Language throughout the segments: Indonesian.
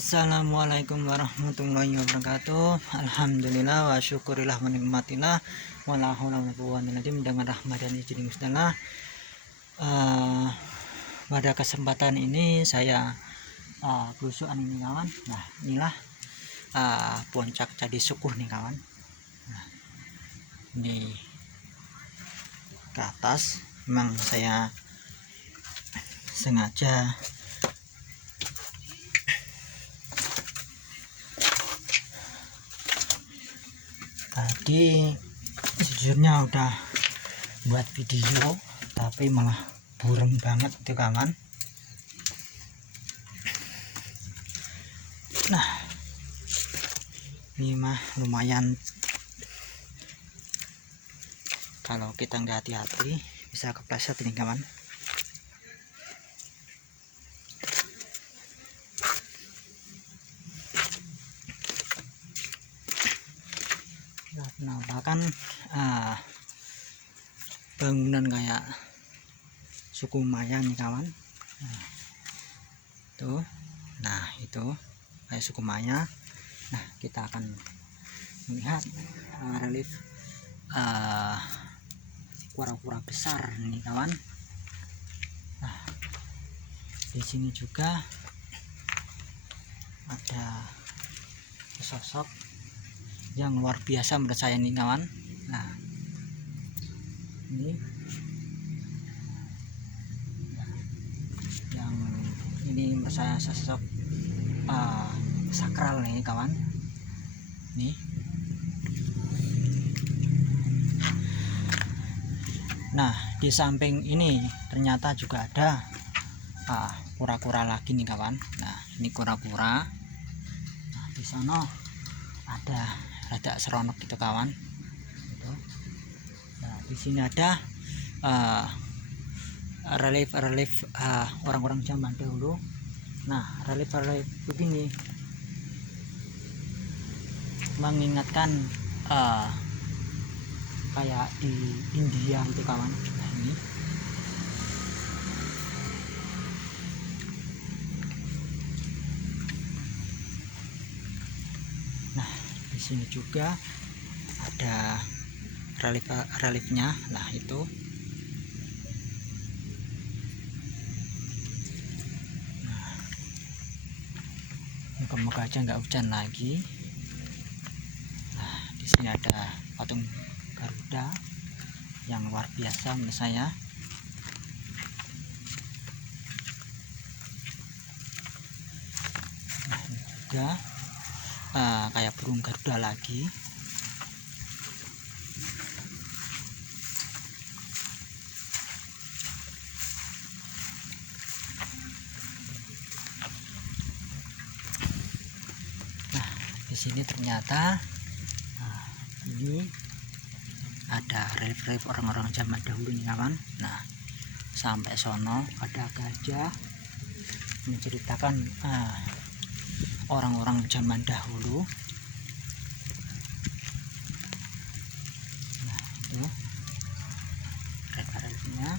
Assalamualaikum warahmatullahi wabarakatuh. Alhamdulillah wa syukurillah wa nikmatillah wa la haula wa la quwwata illa billah. Dengan rahmat dan izin Gusti pada kesempatan ini saya belusukan ini kawan. Nah, inilah puncak Candi Sukuh nih kawan. Nah, ini ke atas memang saya sengaja tadi sejujurnya udah buat video tapi malah burem banget itu kawan. Nah, ini mah lumayan, kalau kita nggak hati-hati bisa kepleset ini kawan. Penampakan bangunan kayak suku Maya nih kawan. Nah itu kayak suku Maya. Nah, kita akan melihat relief kura-kura besar nih kawan. Nah, di sini juga ada sosok yang luar biasa menurut saya nih kawan. Nah, ini yang ini menurut saya sosok sakral nih kawan. Nih, nah di samping ini ternyata juga ada kura-kura lagi nih kawan. Nah, ini kura-kura. Nah, di sana ada rada seronok gitu kawan. Nah, di sini ada relief orang-orang zaman dahulu. Nah, relief begini mengingatkan kayak di India itu kawan. Nah, ini di sini juga ada reliefnya. Nah, itu moga-moga aja nggak hujan lagi. Nah, di sini ada patung Garuda yang luar biasa menurut saya. Nah, ini juga kayak burung Garuda lagi. Nah, di sini ternyata ini ada relief orang-orang zaman dahulu nih kawan. Nah, sampai sono ada gajah menceritakan orang-orang zaman dahulu. Nah, itu reliefnya.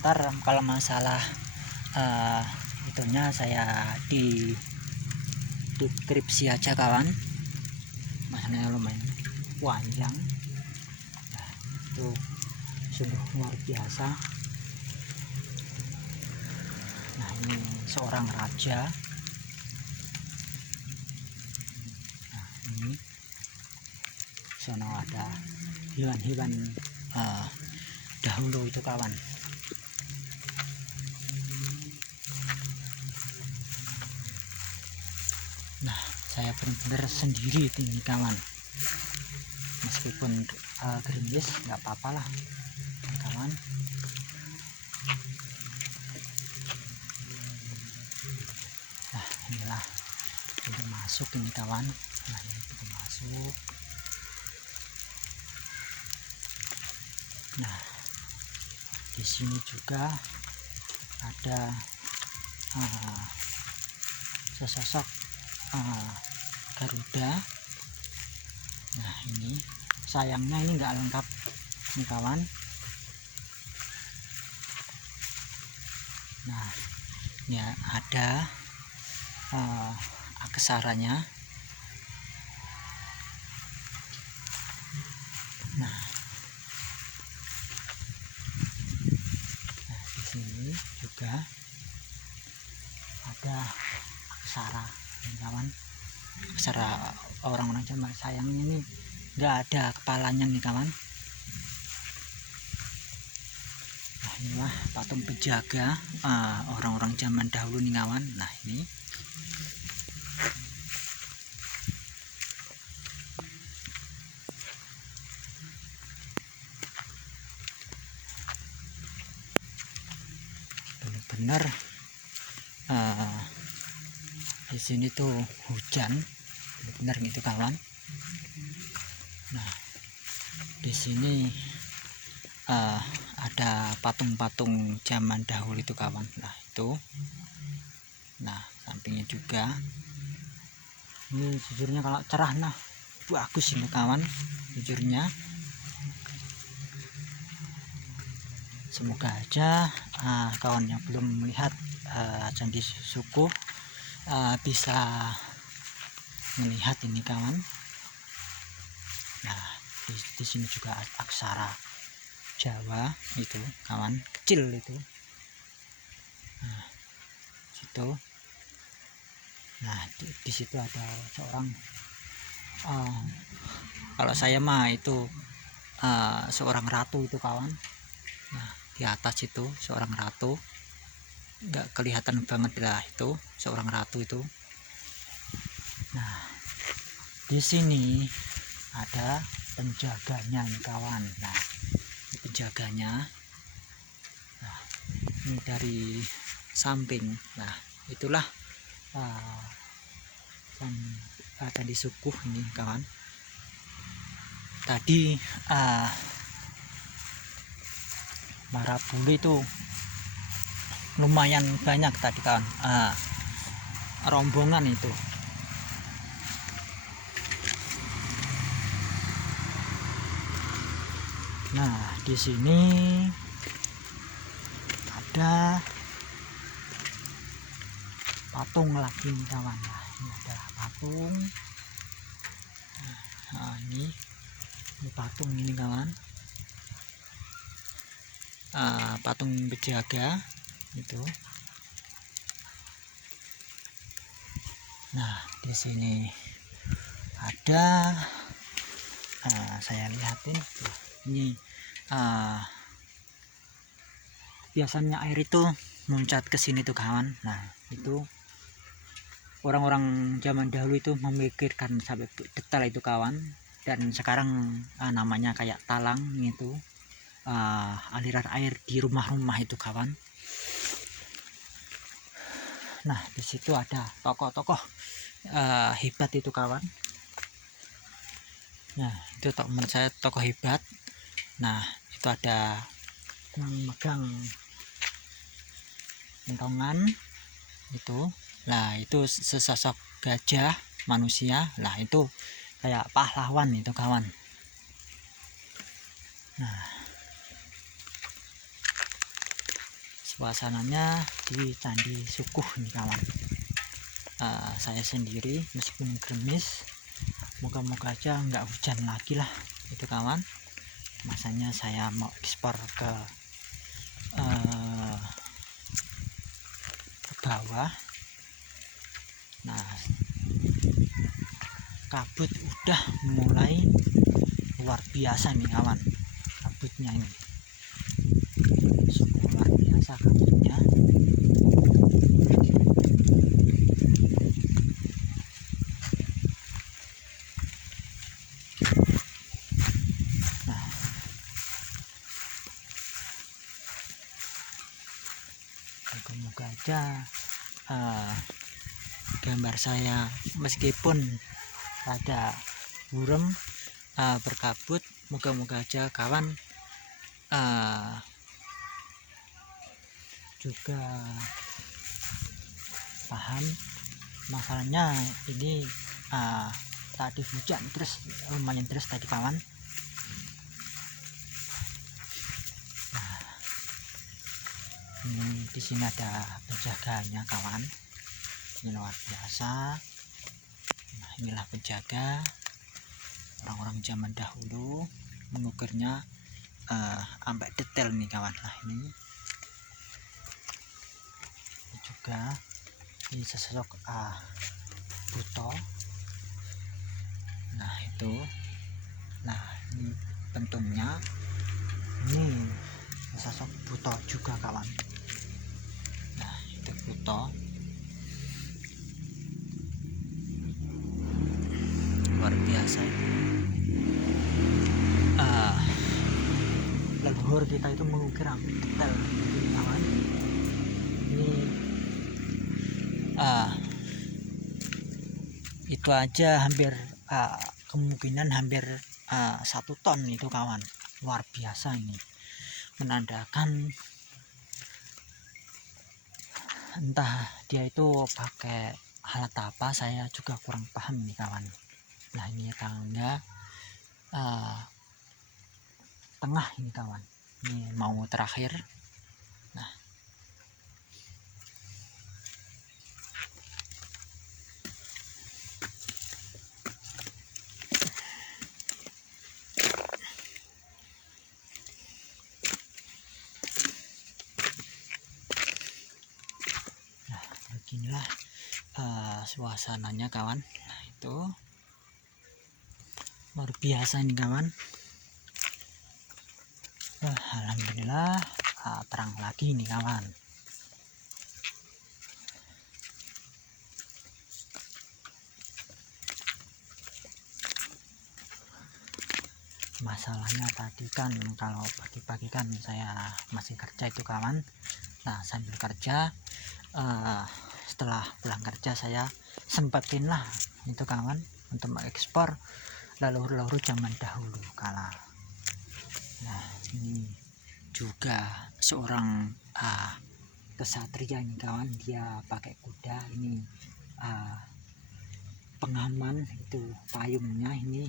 Ntar kalau masalah itunya saya di deskripsi aja kawan, masalahnya lumayan panjang. Nah, itu sungguh luar biasa. Nah, ini seorang raja. Nah, ini sono ada hewan-hewan dahulu itu kawan. Nah, saya benar-benar sendiri ini kawan, meskipun gerimis nggak apa-apa lah kawan. Nah, inilah pintu masuk ini kawan. Nah, ini pintu masuk. Nah, di sini juga ada sesosok Garuda. Nah, ini sayangnya ini nggak lengkap nih kawan. Nah, ya ada aksaranya. Nah, di sini juga ada aksara ini kawan, aksara orang-orang Jawa. Sayangnya ini nggak ada kepalanya nih kawan. Nah, inilah patung penjaga orang-orang zaman dahulu nih kawan. Nah, ini benar-benar di sini tuh hujan benar gitu kawan. Nah, di sini ada patung-patung zaman dahulu itu kawan. Nah, itu. Nah, sampingnya juga ini jujurnya kalau cerah, nah bagus ini kawan, jujurnya. Semoga aja kawan yang belum melihat Candi Sukuh bisa melihat ini kawan. Nah, di sini juga aksara Jawa itu kawan, kecil itu. Nah, situ. Nah, di situ ada seorang kalau saya mah itu seorang ratu itu kawan. Nah, di atas itu seorang ratu, nggak kelihatan banget lah, itu seorang ratu itu. Nah, di sini ada penjaganya nih kawan. Nah, penjaganya, nah, ini dari samping. Nah, itulah Candi Sukuh ini kawan. Tadi para bule itu lumayan banyak tadi kawan, rombongan itu. Nah, di sini ada patung lagi nih kawan. Nah, ini ada patung. Nah, ini patung ini kawan, patung penjaga itu. Nah, di sini ada saya lihatin ini biasanya air itu muncat ke sini tuh kawan. Nah, itu orang-orang zaman dahulu itu memikirkan sampai detail itu kawan. Dan sekarang namanya kayak talang itu, aliran air di rumah-rumah itu kawan. Nah, di situ ada tokoh-tokoh hebat itu kawan. Nah, itu menurut saya tokoh hebat. Nah, itu ada yang megang kentongan itu. Nah, itu sesosok gajah manusia. Nah, itu kayak pahlawan itu kawan. Nah, suasananya di Candi Sukuh nih kawan. Saya sendiri meskipun gerimis, moga-moga aja nggak hujan lagi lah itu kawan. Masanya saya mau ekspor ke bawah. Nah, kabut udah mulai luar biasa nih kawan, kabutnya ini sungguh luar biasa kabutnya. Nah, moga-moga aja gambar saya meskipun ada burem berkabut, moga-moga aja kawan juga paham. Masalahnya ini tadi hujan terus lumayan terus tadi kawan. Ini di sini ada penjaganya kawan, ini luar biasa. Nah, inilah penjaga orang-orang zaman dahulu mengukirnya sampai detail nih kawan. Nah ini juga ini sesosok buto. Nah itu, nah ini bentuknya ini sesosok buto juga kawan. Nah itu buto luar biasa itu. Leluhur kita itu mengukir sampai detail kawan. Ini itu aja hampir kemungkinan hampir 1 ton itu kawan. Luar biasa ini, menandakan entah dia itu pakai alat apa, saya juga kurang paham nih kawan. Nah ini tangga tengah ini kawan, ini mau terakhir. Nah beginilah suasananya kawan. Nah itu luar biasa ini kawan. Alhamdulillah terang lagi nih kawan. Masalahnya tadi kan kalau pagi-pagi kan saya masih kerja itu kawan. Nah sambil kerja setelah pulang kerja saya sempetin lah itu kawan untuk mengekspor leluhur-leluhur zaman dahulu kala. Nah ini juga seorang kesatria ini kawan, dia pakai kuda ini, pengaman itu payungnya ini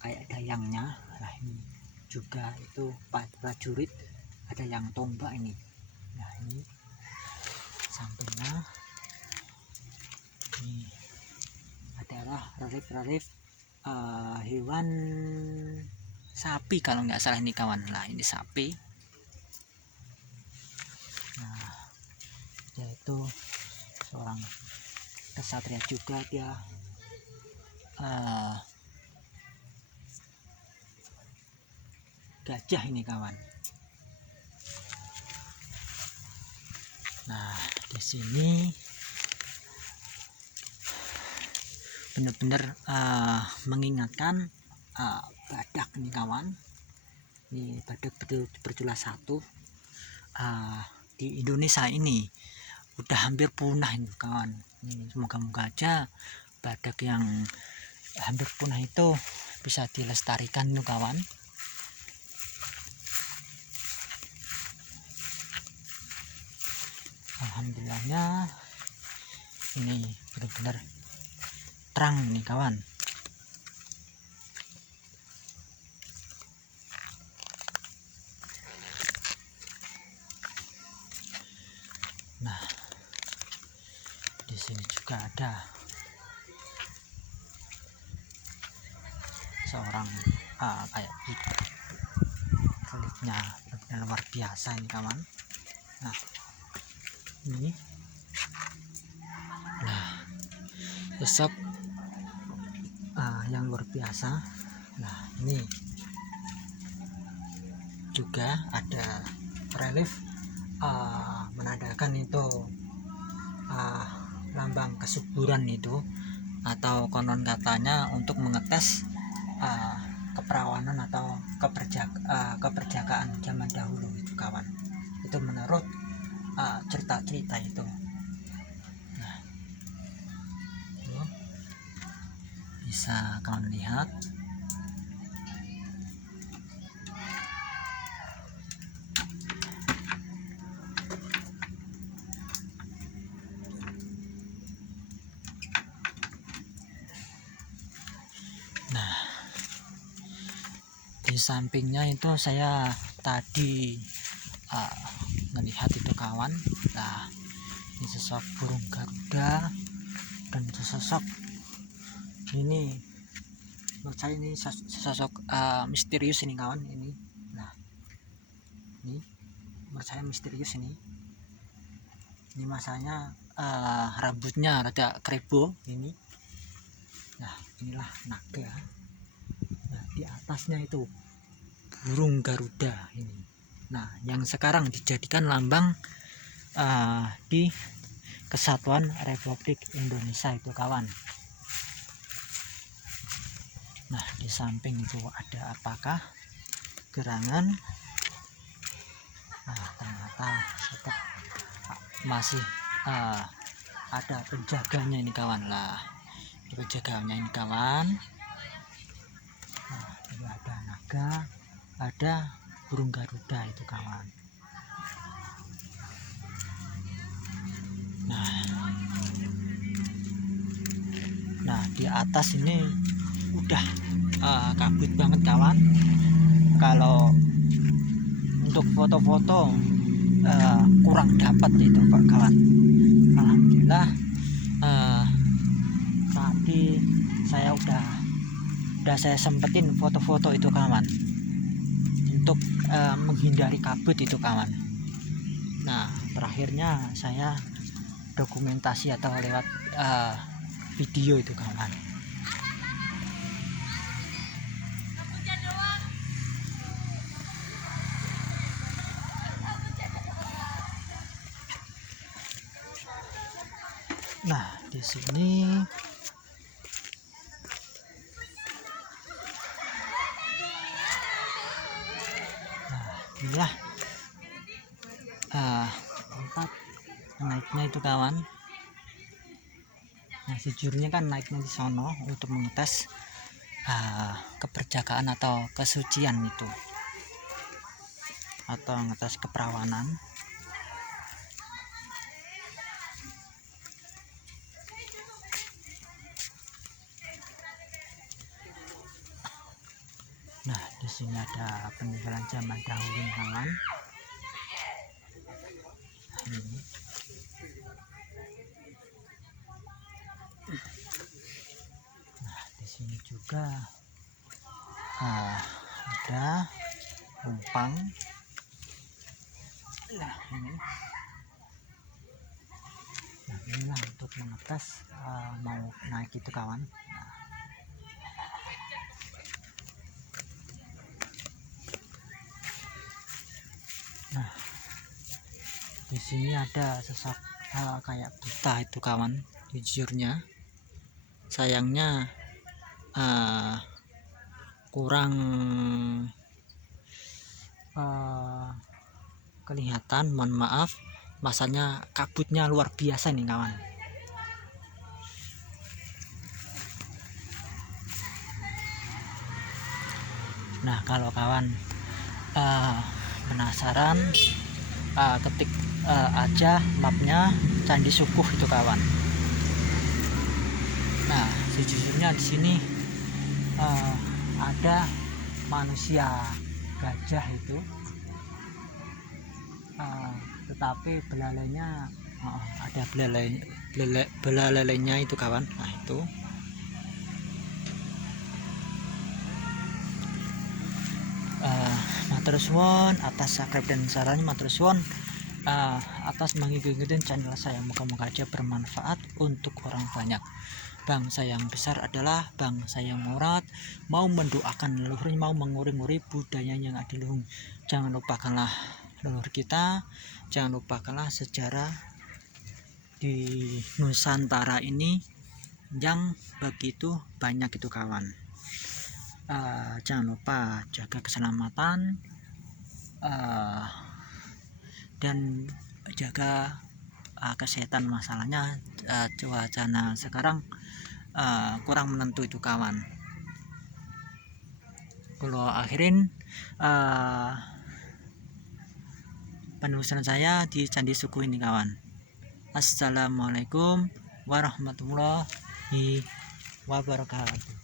kayak dayangnya. Nah ini juga itu prajurit, ada yang tombak ini. Nah ini sampingnya ini adalah relief hewan sapi kalau nggak salah ini kawan. Nah ini sapi. Nah yaitu seorang kesatria juga, dia gajah ini kawan. Nah di sini benar-benar mengingatkan badak nih kawan. Ini badak berjumlah 1 di Indonesia ini udah hampir punah ini kawan. Semoga-moga aja badak yang hampir punah itu bisa dilestarikan nih kawan. Alhamdulillahnya ini benar-benar terang nih kawan. Nah di sini juga ada seorang kayak kulitnya benar luar biasa ini kawan. Nah ini sosok yang luar biasa. Nah ini juga ada relief menandakan itu lambang kesuburan itu, atau konon katanya untuk mengetes keperawanan atau keperjakaan zaman dahulu itu kawan. Itu menurut cerita-cerita itu. Nah itu bisa kawan lihat. Nah di sampingnya itu saya tadi lihat itu kawan. Nah, ini sosok burung Garuda, dan sosok ini menurut saya ini sosok misterius ini kawan ini. Nah, ini menurut saya misterius ini masanya rambutnya rada krebo ini. Nah, inilah naga. Nah, di atasnya itu burung Garuda ini. Nah, yang sekarang dijadikan lambang di Kesatuan Republik Indonesia itu kawan. Nah, di samping itu ada apakah gerangan? Nah, ternyata tetap masih ada penjaganya ini kawan. Lah, penjaganya ini kawan. Nah, ini ada naga, ada burung Garuda itu kawan. Nah, di atas ini udah kabut banget kawan. Kalau untuk foto-foto kurang dapat itu Pak kawan. Alhamdulillah tadi saya udah saya sempetin foto-foto itu kawan, untuk menghindari kabut itu kawan. Nah, terakhirnya saya dokumentasi atau lewat video itu kawan. Nah, di sini inilah tempat naiknya itu kawan. Nah, sejujurnya kan naiknya di sono untuk mengetes keperjakaan atau kesucian itu, atau ngetes keperawanan. Nah, di sini ada peninggalan zaman dahulu kawan. Nah, di sini juga ada umpang. Nah, ini. Nah, inilah untuk mengetes mau naik itu kawan. Nah, di sini ada sosok kayak buta itu kawan. Jujurnya, sayangnya kurang kelihatan. Mohon maaf, masanya kabutnya luar biasa nih kawan. Nah, kalau kawan penasaran, ketik aja mapnya Candi Sukuh itu kawan. Nah, sejujurnya di sini ada manusia gajah itu, tetapi belalainya ada belalainya itu kawan. Nah, itu matur suwun atas subscribe dan sarannya. Matur suwun atas mengikuti channel saya. Moga-moga aja bermanfaat untuk orang banyak. Bangsa yang besar adalah bangsa yang murad, mau mendoakan leluhurnya, mau menguri-nguri budaya yang adiluhung. Jangan lupakanlah leluhur kita, jangan lupakanlah sejarah di Nusantara ini yang begitu banyak itu kawan. Jangan lupa jaga keselamatan dan jaga kesehatan. Masalahnya cuaca sekarang kurang menentu itu kawan. Kalau akhirin penelusuran saya di Candi Sukuh ini kawan. Assalamualaikum warahmatullahi wabarakatuh.